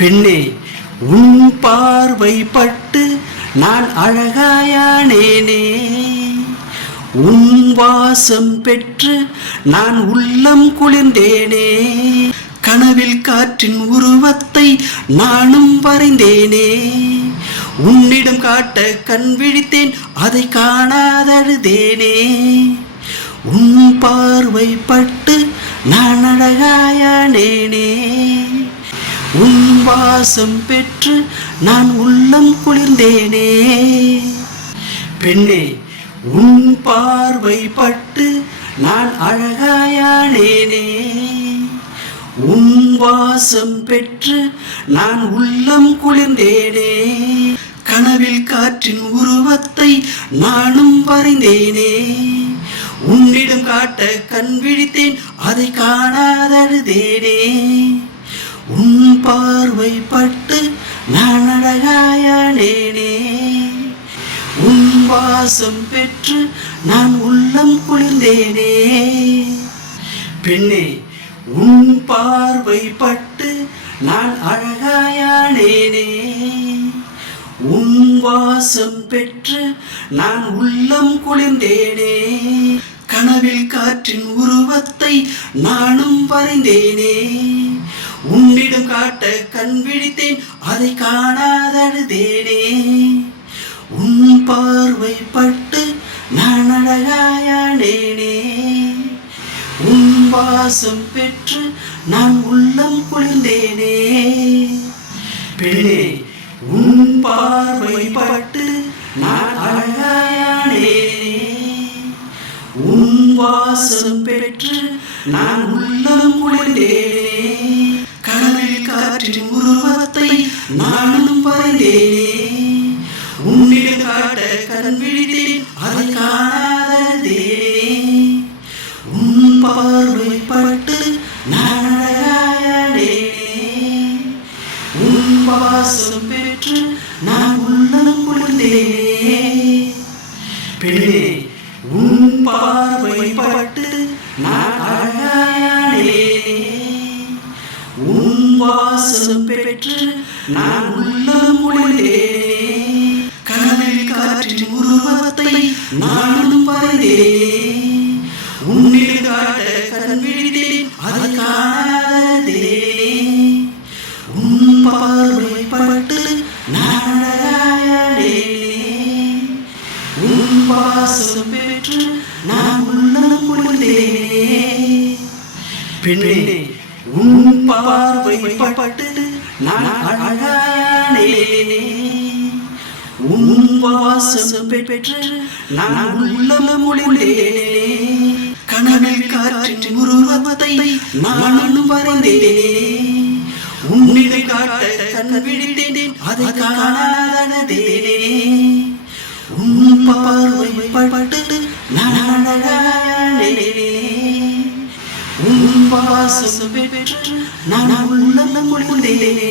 பெண்ணே, உன் பார்வை பட்டு நான் அழகாயானேனே. உன் வாசம் பெற்று நான் உள்ளம் குளிர்ந்தேனே. கனவில் காற்றின் உருவத்தை நானும் வரைந்தேனே. உன்னிடம் காட்ட கண் விழித்தேன், அதை காணாதழுதேனே. உன் பார்வை பட்டு நான் அழகாயானேனே. உன் வாசம் பெற்று நான் உள்ளம் குளிர்ந்தேனே. பெண்ணே, உன் பார்வை பட்டு நான் அழகாயானேனே. உன் வாசம் பெற்று நான் உள்ளம் குளிர்ந்தேனே. கனவில் காற்றின் உருவத்தை நானும் வரைந்தேனே. உன்னிடம் காட்ட கண் விழித்தேன், அதை காணாதழுதேனே. உன் பார்வை பட்டு நான் அழகாயானேனே. உன் வாசம் பெற்று நான் உள்ளம் குளிர்ந்தேனே. பெண்ணே, உன் பார்வை பட்டு நான் அழகாயானேனே. உன் வாசம் பெற்று நான் உள்ளம் குளிர்ந்தேனே. கனவில் காற்றின் உருவத்தை நானும் வரைந்தேனே. உன்னிடம் காட்ட கண் விழித்தேன், அதை காணாதழுதேனே. உன் பார்வை பட்டு நான் அழகாயானேனே. உன் வாசம் பெற்று நான் உள்ளம் குளிர்ந்தேனே. பெண்ணே, உன் பார்வை பட்டு நான் அழகாயானேனே. உன் வாசம் பெற்று நான் உள்ளம் குளிர்ந்தேனே. கனவில் காற்றின் உருவத்தை நானும் வரைந்தேனே. உன்னிடம் காட்ட கண் விழித்தேன், அதை காணாதழுதேனே. உன் பார்வை பட்டு நான் அழகாயானேனே. உன் வாசம் பெற்று நான் உள்ளம் குளிர்ந்தேனே. பெண்ணே, உன் பார்வை பட்டு நான் அழகாயானேனே. உன் வாசம் பெற்று நான் உள்ளம் குளிர்ந்தேனே. கனவில் காற்றின் உருவத்தை நானும் வரைந்தேனே. உன்னிடம் காட்ட கண் விழித்தேன், அதை காணாதழுதேனே. உன் பார்வை பட்டு நான் அழகாயானேனே. உன் வாசம் பெற்று நான் உள்ளம் குளிர்ந்தேனே. பெண்ணே, உன் பார்வை பட்டு நான் அழகாயானேனே. உன் வாசம் பெற்று நான் உள்ளம் குளிர்ந்தேனே. கனவில் காற்றின் உருவத்தை நானும் வரைந்தேனே. உன்னிடம் காட்ட கண் விழித்தேன், அதை காணாதழுதேனே. உன் பார்வை பட்டு நான் அழகாயானேனே. உன் வாசம் பெற்று நான் உள்ளம் குளிர்ந்தேனே.